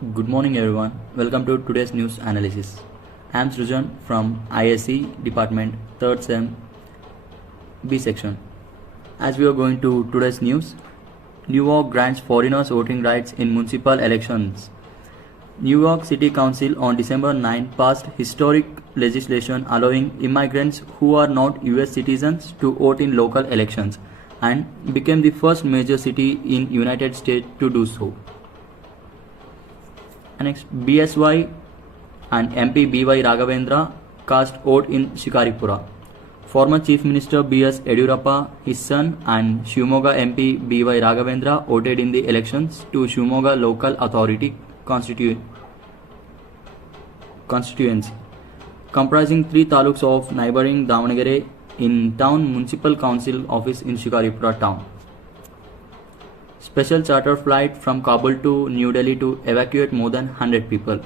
Good morning everyone. Welcome to today's news analysis. I am Srujan from ISC department 3rd sem B section. As we are going to today's news, New York grants foreigners voting rights in municipal elections. New York City Council on December 9 passed historic legislation allowing immigrants who are not US citizens to vote in local elections and became the first major city in United States to do so. Next, BSY and MP BY Raghavendra cast vote in Shikaripura. Former Chief Minister B.S. Yediyurappa, his son, and Shimoga MP BY Raghavendra voted in the elections to Shimoga Local Authority constituency, comprising 3 taluks of neighboring Davanagere in town municipal council office in Shikaripura town. Special charter flight from Kabul to New Delhi to evacuate more than 100 people.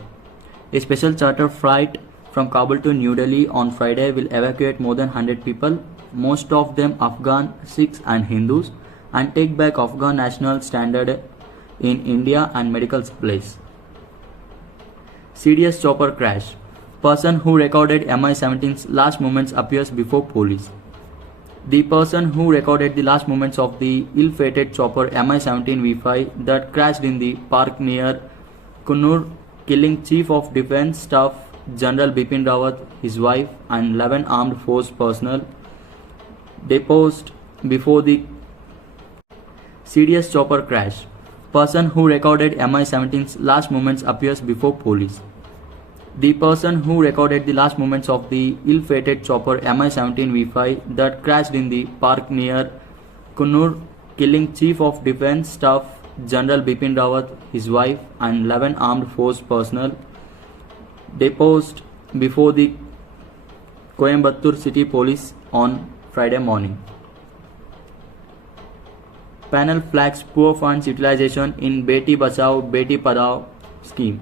A special charter flight from Kabul to New Delhi on Friday will evacuate more than 100 people, most of them Afghan, Sikhs and Hindus, and take back Afghan national standard in India and medical supplies. CDS chopper crash. Person who recorded Mi-17's last moments appears before police. The person who recorded the last moments of the ill-fated chopper Mi-17 V5 that crashed in the park near Kunnur, killing Chief of Defence Staff General Bipin Rawat, his wife, and 11 armed force personnel, deposed before the CDS chopper crash. Person who recorded Mi-17's last moments appears before police. The person who recorded the last moments of the ill-fated chopper Mi-17 V5 that crashed in the park near Kunnur, killing Chief of Defence Staff General Bipin Rawat, his wife, and 11 armed force personnel, deposed before the Coimbatore City Police on Friday morning. Panel flags poor funds utilization in Beti Bachao Beti Padhao scheme.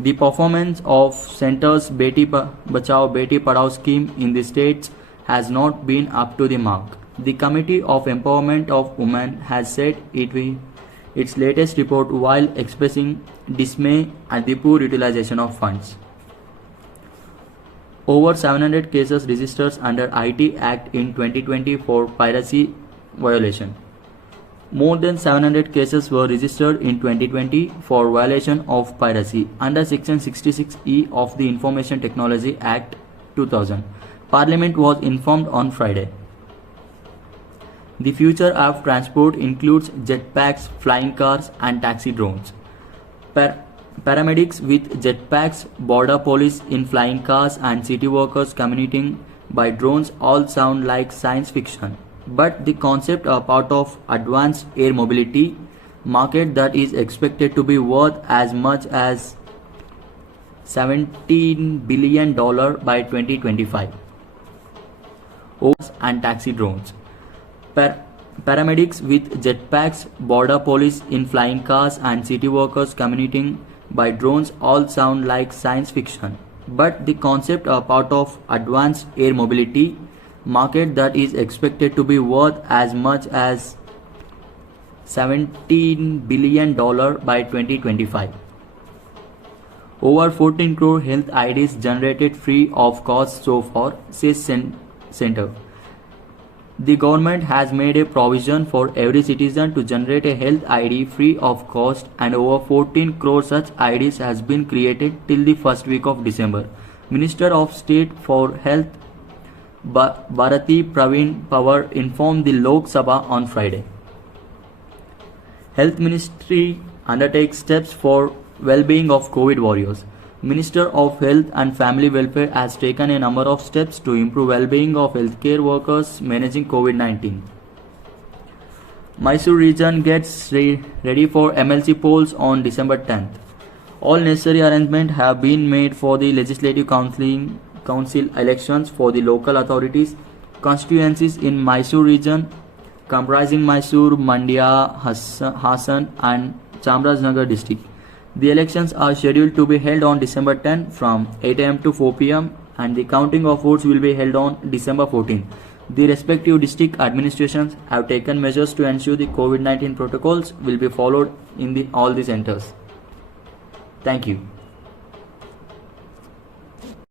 The performance of Centre's Beti Bachao Beti Padhao scheme in the states has not been up to the mark. The Committee of Empowerment of Women has said its latest report while expressing dismay at the poor utilization of funds. Over 700 cases registered under IT Act in 2020 for piracy violation. More than 700 cases were registered in 2020 for violation of piracy under Section 66E of the Information Technology Act 2000. Parliament was informed on Friday. The future of transport includes jetpacks, flying cars, and taxi drones. Paramedics with jetpacks, border police in flying cars, and city workers commuting by drones all sound like science fiction. But the concept are part of advanced air mobility market that is expected to be worth as much as $17 billion by 2025. And taxi drones. Paramedics with jetpacks, border police in flying cars, and city workers commuting by drones all sound like science fiction. But the concept are part of advanced air mobility market that is expected to be worth as much as $17 billion by 2025. Over 14 crore health IDs generated free of cost so far, says Center. The government has made a provision for every citizen to generate a health ID free of cost, and over 14 crore such IDs has been created till the first week of December. Minister of State for Health Bharati Praveen Pawar informed the Lok Sabha on Friday. Health Ministry undertakes steps for well-being of COVID warriors. Minister of Health and Family Welfare has taken a number of steps to improve well-being of healthcare workers managing COVID-19. Mysore region gets ready for MLC polls on December 10th. All necessary arrangements have been made for the Legislative Council elections for the local authorities constituencies in Mysore region comprising Mysore, Mandya, Hassan and Chamarajanagar district. The elections are scheduled to be held on December 10 from 8 am to 4 pm and the counting of votes will be held on December 14. The respective district administrations have taken measures to ensure the COVID-19 protocols will be followed in all the centers. Thank you.